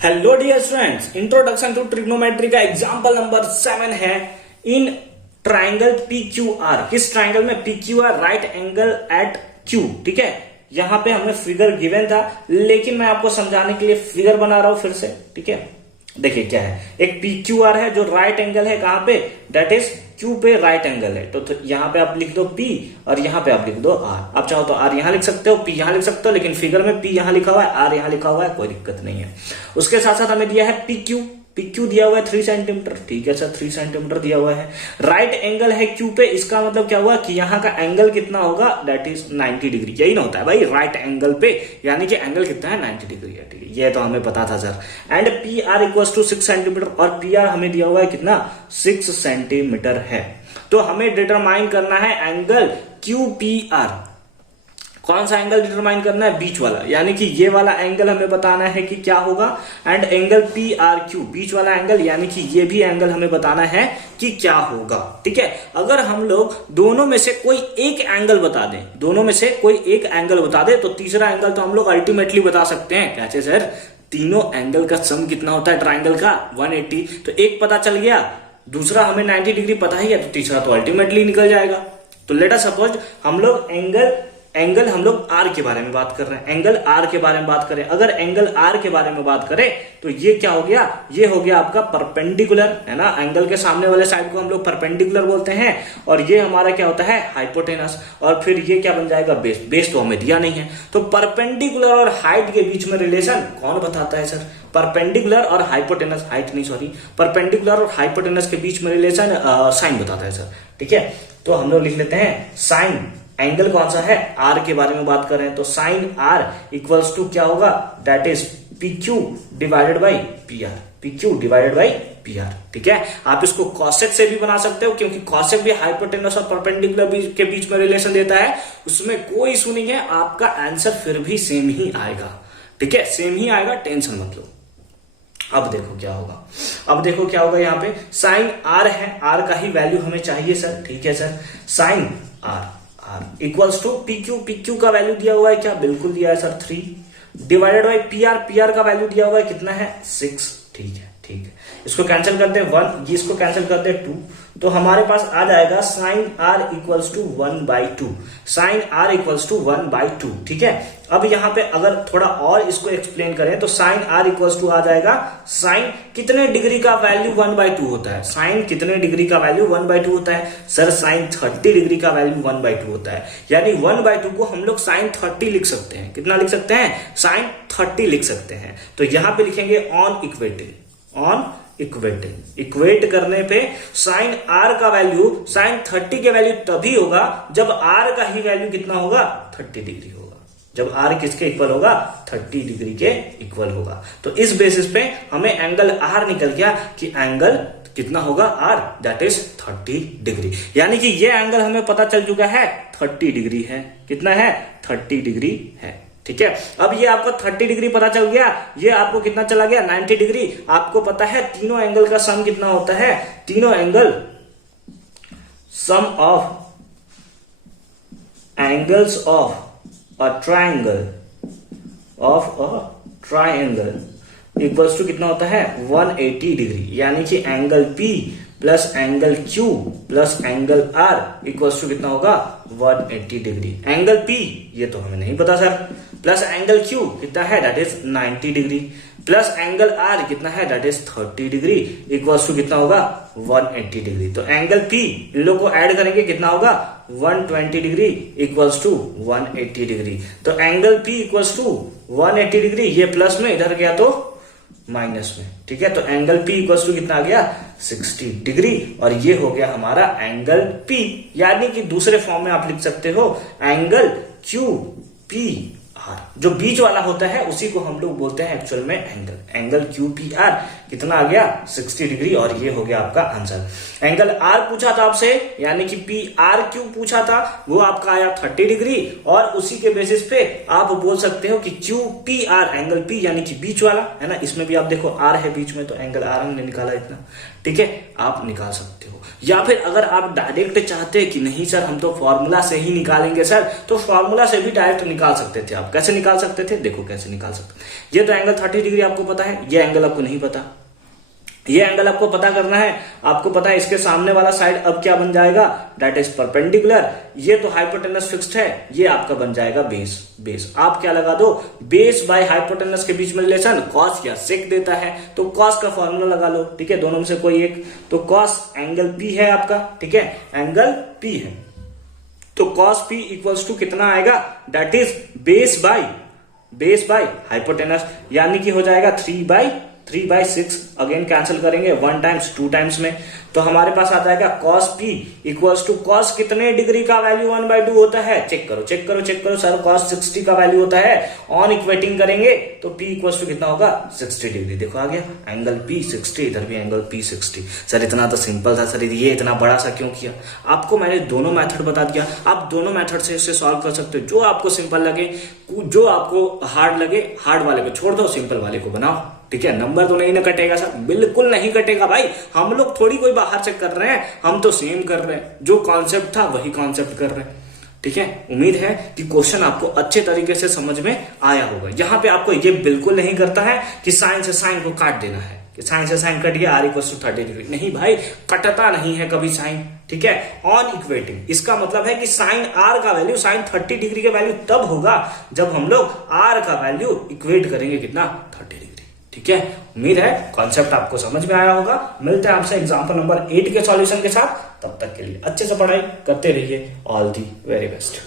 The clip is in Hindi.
Hello dear students, introduction to trigonometry का एग्जांपल नंबर 7 है in triangle P Q R. किस ट्राइंगल में? P Q R, right angle at Q. ठीक है, यहां पे हमें फिगर गिवन था, लेकिन मैं आपको समझाने के लिए फिगर बना रहा हूं फिर से। ठीक है, देखिए क्या है, एक पी क्यू आर है जो राइट एंगल है कहां पे, दैट इज क्यू पे राइट एंगल है। तो यहां पे आप लिख दो P और यहां पे आप लिख दो R। आप चाहो तो R यहां लिख सकते हो, P यहां लिख सकते हो, लेकिन फिगर में P यहां लिखा हुआ है, R यहां लिखा हुआ है, कोई दिक्कत नहीं है। उसके साथ साथ हमें दिया है PQ। PQ दिया हुआ है 3 सेंटीमीटर। ठीक है सर, 3 सेंटीमीटर दिया हुआ है। राइट एंगल है Q पे, इसका मतलब क्या हुआ कि यहाँ का एंगल कितना होगा, दैट इज 90 डिग्री। यही ना होता है भाई, राइट एंगल पे यानी कि एंगल कितना है, 90 डिग्री है। ठीक है, ये तो हमें पता था sir. And PR equals to 6 centimetre, और PR हमें दिया हुआ है कितना, 6 सेंटीमीटर है। तो हमें डिटरमाइन करना है एंगल QPR। कौन सा एंगल डिटरमाइन करना है, बीच वाला, यानी कि ये वाला एंगल हमें बताना है कि क्या होगा। एंड एंगल PRQ, बीच वाला एंगल, यानी कि ये भी एंगल हमें बताना है कि क्या होगा। ठीक है, अगर हम लोग दोनों में से कोई एक एंगल बता दें, दोनों में से कोई एक एंगल बता दे, तो तीसरा एंगल तो हम लोग अल्टीमेटली बता सकते हैं। कैसे सर? तीनों एंगल का सम कितना होता है ट्राइंगल का, 180। तो एक पता चल गया, दूसरा हमें 90 डिग्री पता ही है, तो तीसरा तो अल्टीमेटली निकल जाएगा। तो लेट अस सपोज हम लोग एंगल हम लोग R के बारे में बात कर रहे हैं, एंगल R के बारे में बात करें। अगर एंगल R के बारे में बात करें तो ये क्या हो गया, ये हो गया आपका परपेंडिकुलर, है ना। एंगल के सामने वाले साइड को हम लोग परपेंडिकुलर बोलते हैं, और ये हमारा क्या होता है, हाइपोटेनस। और फिर ये क्या बन जाएगा, बेस। बेस तो हमें दिया नहीं है। तो परपेंडिकुलर और हाइट के बीच में रिलेशन कौन बताता है सर? परपेंडिकुलर और हाइपोटेनस, हाइट नहीं सॉरी, परपेंडिकुलर और हाइपोटेनस के बीच में रिलेशन साइन बताता है सर। ठीक है, तो हम लोग लिख लेते हैं साइन। एंगल कौन सा है, R के बारे में बात कर रहे हैं, तो साइन R इक्वल्स टू क्या होगा, that is PQ divided by PR। PQ divided by PR। ठीक है, आप इसको कॉसेक से भी बना सकते हो, क्योंकि कॉसेक भी हाइपोटेनस और परपेंडिकुलर के बीच में रिलेशन देता है। उसमें कोई इशू नहीं है, आपका आंसर फिर भी सेम ही आएगा। ठीक है, सेम ही आएगा, टेंशन मत लो। अब देखो क्या होगा, अब देखो क्या होगा, यहाँ पे साइन R है, R का ही वैल्यू हमें चाहिए सर। ठीक है sir, sine R equals to PQ का वैल्यू दिया हुआ है क्या, बिल्कुल दिया है सर, 3 डिवाइडेड बाई PR का वैल्यू दिया हुआ है कितना है, 6। ठीक है, ठीक है, इसको कैंसिल करते हैं 1, इसको कैंसिल करते हैं 2, तो हमारे पास आ जाएगा sine R equals to 1/2। Sine R equals to 1/2। ठीक है, अब यहां पे अगर थोड़ा और इसको एक्सप्लेन करें तो साइन R इक्वल्स टू आ जाएगा, साइन कितने डिग्री का वैल्यू 1/2 होता है, साइन कितने डिग्री का वैल्यू 1/2 होता है सर, साइन 30 डिग्री का वैल्यू 1/2 होता है। यानी 1/2 को हम लोग साइन 30 लिख सकते हैं। कितना लिख सकते हैं, साइन 30 लिख सकते हैं। तो यहां पे लिखेंगे on equating, on equating. Equate करने पे साइन R का वैल्यू साइन 30 के वैल्यू तभी होगा जब R का ही वैल्यू कितना होगा, 30 डिग्री होगा। जब R किसके इक्वल होगा, 30 डिग्री के इक्वल होगा। तो इस बेसिस पे हमें एंगल R निकल गया कि एंगल कितना होगा R, दैट इज 30 डिग्री। यानी कि ये एंगल हमें पता चल चुका है 30 डिग्री है। कितना है, 30 डिग्री है। ठीक है, अब ये आपको 30 डिग्री पता चल गया, ये आपको कितना चला गया, 90 डिग्री। आपको पता है तीनों एंगल का सम कितना होता है, तीनों angle, sum of angles of a triangle, of a triangle equals to कितना होता है, 180 डिग्री। यानी कि angle P plus angle Q plus angle R equals to कितना होगा, 180 डिग्री। एंगल P ये तो हमें नहीं पता सर, प्लस एंगल Q कितना है, that is 90 degree, plus angle R कितना है, that is 30 degree, equals to कितना होगा, 180 डिग्री। तो एंगल P इन लोग को ऐड करेंगे कितना होगा, 120 डिग्री इक्वल्स टू 180 डिग्री। तो angle P equals to 180 degree, ये प्लस में, इधर गया तो माइनस में। ठीक है, तो एंगल P इक्वल्स टू कितना आ गया, 60 डिग्री, और ये हो गया हमारा एंगल P। यानी कि दूसरे फॉर्म में आप लिख सकते हो एंगल QPR। जो बीच वाला होता है उसी को हम लोग बोलते हैं एक्चुअल में एंगल। एंगल QPR कितना आ गया, 60 डिग्री, और ये हो गया आपका आंसर। एंगल R पूछा था आपसे, यानी कि PRQ पूछा था, वो आपका आया 30 डिग्री, और उसी के बेसिस पे आप बोल सकते हो कि QPR, एंगल P यानी कि बीच वाला, है ना। इसमें भी आप देखो R है बीच में, तो एंगल R हमने निकाला इतना। ठीक है, आप निकाल सकते हो। या फिर अगर आप डायरेक्ट चाहते हैं कि नहीं सर हम तो फॉर्मूला से ही निकालेंगे सर, तो फॉर्मूला से भी डायरेक्ट निकाल सकते थे आप। कैसे निकाल सकते थे, देखो कैसे निकाल सकते। ये तो एंगल 30 डिग्री आपको पता है, ये एंगल आपको नहीं पता। ये एंगल आपको पता करना है, आपको पता है इसके सामने वाला साइड अब क्या बन जाएगा, दैट इज परपेंडिकुलर। ये तो हाइपोटेनस फिक्स्ड है, ये आपका बन जाएगा बेस। बेस आप क्या लगा दो, बेस बाय हाइपोटेनस के बीच में रिलेशन कॉस या सेक देता है, तो कॉस का फॉर्मूला लगा लो, ठीक है, दोनों में से कोई एक। तो कॉस एंगल पी है आपका, ठीक है, एंगल पी है, तो कॉस पी इक्वल्स टू कितना आएगा, that is base by hypotenuse, यानी कि हो जाएगा 3/6। अगेन कैंसिल करेंगे 1 टाइम्स 2 टाइम्स में, तो हमारे पास आ जाएगा cos p equals to cos कितने डिग्री का वैल्यू 1/2 होता है, चेक करो सर, cos 60 का वैल्यू होता है। ऑन इक्वेटिंग करेंगे तो p इक्वल्स टू कितना होगा, 60 डिग्री। देखो आ गया एंगल p 60, इधर भी एंगल p 60। सर इतना तो सिंपल था सर, ये इतना बड़ा सा क्यों किया। आपको मैंने दोनों मेथड बता दिया, आप दोनों मेथड से इसे सॉल्व कर सकते हो। जो आपको सिंपल लगे, जो आपको हार्ड लगे, हार्ड वाले को छोड़ दो, सिंपल वाले को बनाओ, ठीक है। नंबर तो नहीं ना कटेगा सर, बिल्कुल नहीं कटेगा भाई। हम लोग थोड़ी कोई बाहर से कर रहे हैं, हम तो सेम कर रहे हैं, जो कॉन्सेप्ट था वही कॉन्सेप्ट कर रहे हैं, ठीक है। उम्मीद है कि क्वेश्चन आपको अच्छे तरीके से समझ में आया होगा। यहाँ पे आपको ये बिल्कुल नहीं करता है कि साइन से साइन को काट देना है, कि साइन से साइन कट गया, r इक्वल टू 30 डिग्री। नहीं भाई, कटता नहीं है कभी साइन, ठीक है। ऑन इक्वेटिंग इसका मतलब है कि साइन r का वैल्यू, साइन 30 डिग्री का वैल्यू तब होगा जब हम लोग r का वैल्यू इक्वेट करेंगे कितना, 30 डिग्री, ठीक है। उम्मीद है कॉन्सेप्ट आपको समझ में आया होगा। मिलते हैं आपसे एग्जांपल नंबर 8 के सॉल्यूशन के साथ, तब तक के लिए अच्छे से पढ़ाई करते रहिए। All the very best.